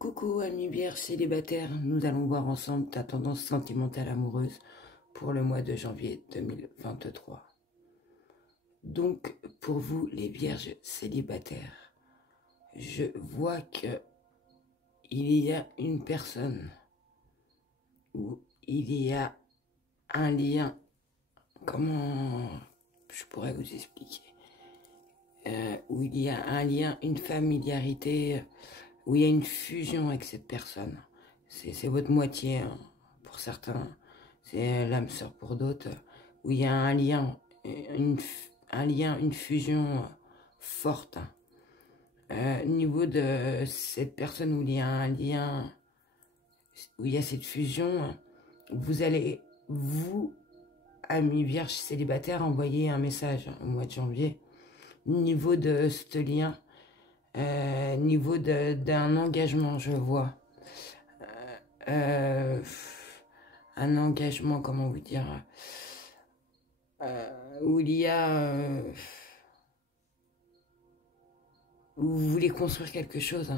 Coucou ami vierge célibataire, nous allons voir ensemble ta tendance sentimentale amoureuse pour le mois de janvier 2023. Donc pour vous les vierges célibataires, je vois que il y a une personne où il y a un lien, comment je pourrais vous expliquer, où il y a un lien, une familiarité, où il y a une fusion avec cette personne. C'est votre moitié, hein, pour certains, c'est l'âme sœur pour d'autres, où il y a un lien, une fusion forte. Au niveau de cette personne où il y a un lien, où il y a cette fusion, vous allez, vous, amis vierges célibataires, envoyer un message au mois de janvier, au niveau de ce lien, niveau d'un engagement, je vois. Un engagement, comment vous dire, où il y a... où vous voulez construire quelque chose,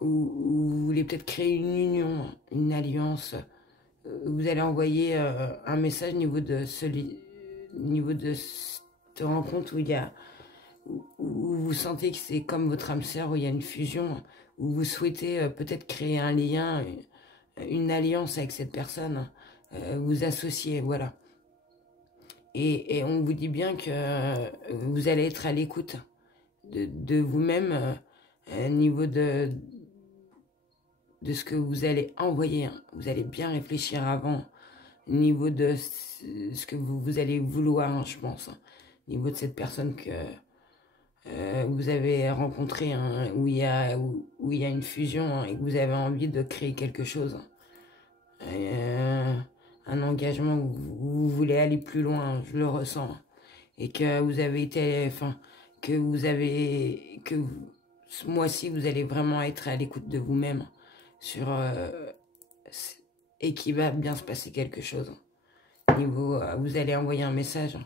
où vous voulez peut-être créer une union, une alliance. Vous allez envoyer un message au niveau de cette rencontre où il y a... où vous sentez que c'est comme votre âme sœur, où il y a une fusion, où vous souhaitez peut-être créer un lien, une alliance avec cette personne, vous associer, voilà. Et on vous dit bien que vous allez être à l'écoute de vous-même, au niveau de ce que vous allez envoyer. Hein. Vous allez bien réfléchir avant, au niveau de ce que vous allez vouloir, hein, je pense. Hein. Au niveau de cette personne que vous avez rencontré, hein, où il y a une fusion, hein, et que vous avez envie de créer quelque chose. Un engagement où vous voulez aller plus loin, je le ressens. Et que vous avez été, enfin, que ce mois-ci, vous allez vraiment être à l'écoute de vous-même sur, et qu'il va bien se passer quelque chose. Niveau, vous allez envoyer un message.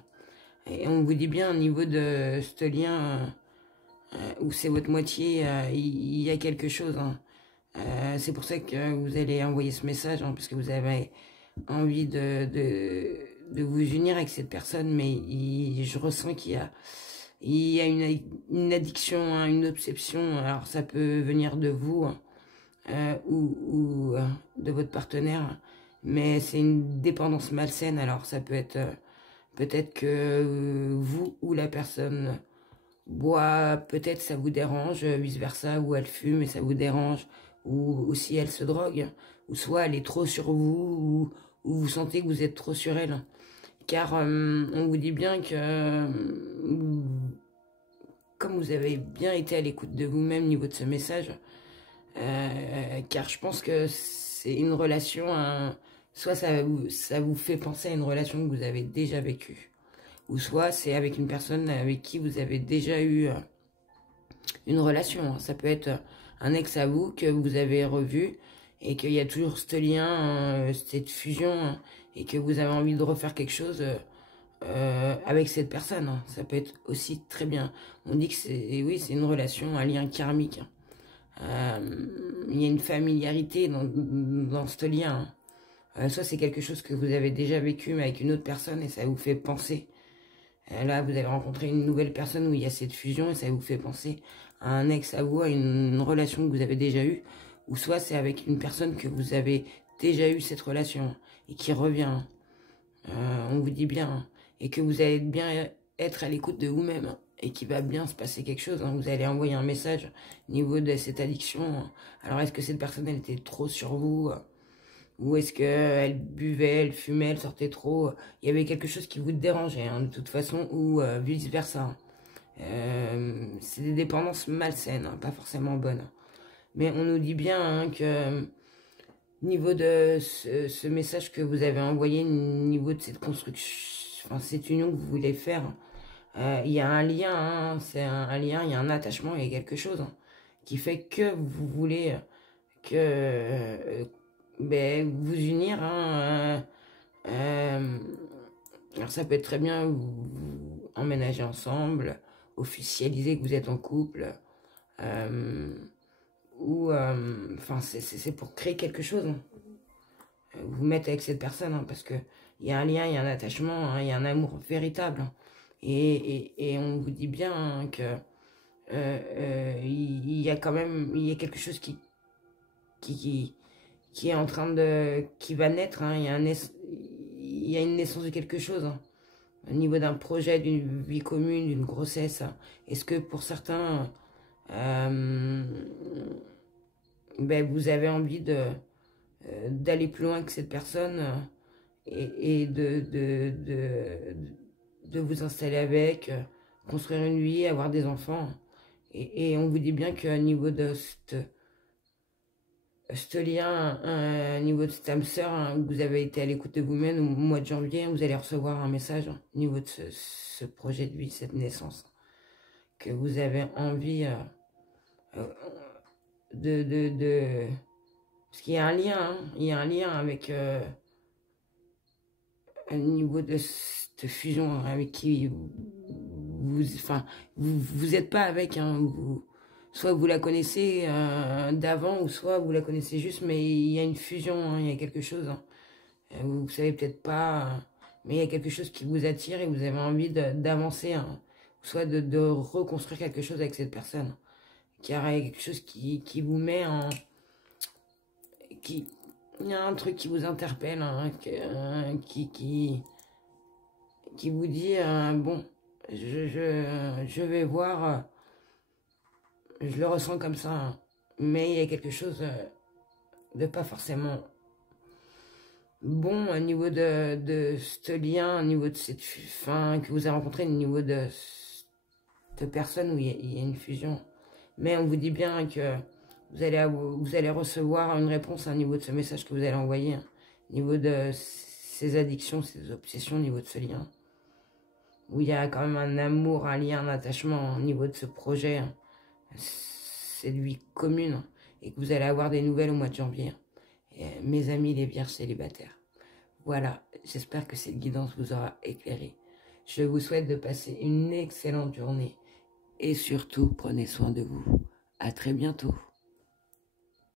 Et on vous dit bien, au niveau de ce lien, où c'est votre moitié, il y a quelque chose. Hein. C'est pour ça que vous allez envoyer ce message, hein, parce que vous avez envie de vous unir avec cette personne, mais je ressens qu'il y a une addiction, hein, une obsession. Alors ça peut venir de vous, ou de votre partenaire, mais c'est une dépendance malsaine. Alors ça peut être peut-être que vous ou la personne boit, peut-être ça vous dérange, vice versa, ou elle fume et ça vous dérange, ou si elle se drogue, ou soit elle est trop sur vous, ou vous sentez que vous êtes trop sur elle. Car on vous dit bien que, comme vous avez bien été à l'écoute de vous-même au niveau de ce message, car je pense que c'est une relation, soit ça vous fait penser à une relation que vous avez déjà vécue, ou soit c'est avec une personne avec qui vous avez déjà eu une relation. Ça peut être un ex à vous que vous avez revu et qu'il y a toujours ce lien, cette fusion, et que vous avez envie de refaire quelque chose avec cette personne. Hein. Ça peut être aussi très bien. On dit que oui, c'est une relation, un lien karmique. Il y a une familiarité dans ce lien. Soit c'est quelque chose que vous avez déjà vécu mais avec une autre personne et ça vous fait penser. Là, vous avez rencontré une nouvelle personne où il y a cette fusion et ça vous fait penser à un ex à vous, à une relation que vous avez déjà eue. Ou soit c'est avec une personne que vous avez déjà eu cette relation et qui revient. On vous dit bien. Hein, et que vous allez bien être à l'écoute de vous-même. Hein, et qu'il va bien se passer quelque chose. Hein, vous allez envoyer un message au niveau de cette addiction. Hein. Alors, est-ce que cette personne, elle était trop sur vous, ou est-ce qu'elle buvait, elle fumait, elle sortait trop? Il y avait quelque chose qui vous dérangeait, hein, de toute façon, ou vice-versa. C'est des dépendances malsaines, hein, pas forcément bonnes. Mais on nous dit bien, hein, que niveau de ce message que vous avez envoyé, niveau de cette construction, enfin, cette union que vous voulez faire, il y a un lien, hein, c'est un lien, il y a un attachement, il y a quelque chose, hein, qui fait que vous voulez que vous unir. Hein, alors ça peut être très bien vous emménager ensemble, officialiser que vous êtes en couple, ou enfin c'est pour créer quelque chose, hein. Vous mettre avec cette personne, hein, parce que il y a un lien, il y a un attachement, hein, il y a un amour véritable, hein. Et on vous dit bien, hein, que il y a quand même, il y a quelque chose qui, qui est en train qui va naître, hein. Il y a une naissance de quelque chose, hein, au niveau d'un projet, d'une vie commune, d'une grossesse, hein. Est-ce que pour certains, euh, ben, vous avez envie d'aller plus loin que cette personne, et de vous installer avec, construire une vie, avoir des enfants. Et on vous dit bien qu'au niveau de ce lien, au niveau de cette âme sœur, hein, vous avez été à l'écoute de vous-même au mois de janvier, vous allez recevoir un message, hein, au niveau de ce projet de vie, cette naissance, que vous avez envie euh, de... Parce qu'il y a un lien, hein, il y a un lien avec... au niveau de cette fusion avec qui enfin, vous êtes pas avec, hein, soit vous la connaissez d'avant, ou soit vous la connaissez juste, mais il y a une fusion, hein, il y a quelque chose, hein. Vous savez peut-être pas, mais il y a quelque chose qui vous attire et vous avez envie d'avancer, hein, soit de reconstruire quelque chose avec cette personne, car il y a quelque chose qui vous met en... Il y a un truc qui vous interpelle, hein, qui vous dit, bon, je vais voir, je le ressens comme ça, hein, mais il y a quelque chose de pas forcément bon au niveau de ce lien, au niveau de cette fin que vous avez rencontré, au niveau de cette personne où il y a une fusion. Mais on vous dit bien que vous allez recevoir une réponse au niveau de ce message que vous allez envoyer, hein, au niveau de ces addictions, ces obsessions, au niveau de ce lien, où il y a quand même un amour, un lien, un attachement au niveau de ce projet, hein, cette vie commune, hein, et que vous allez avoir des nouvelles au mois de janvier, hein. Et, mes amis les vierges célibataires. Voilà, j'espère que cette guidance vous aura éclairé. Je vous souhaite de passer une excellente journée et surtout prenez soin de vous. À très bientôt.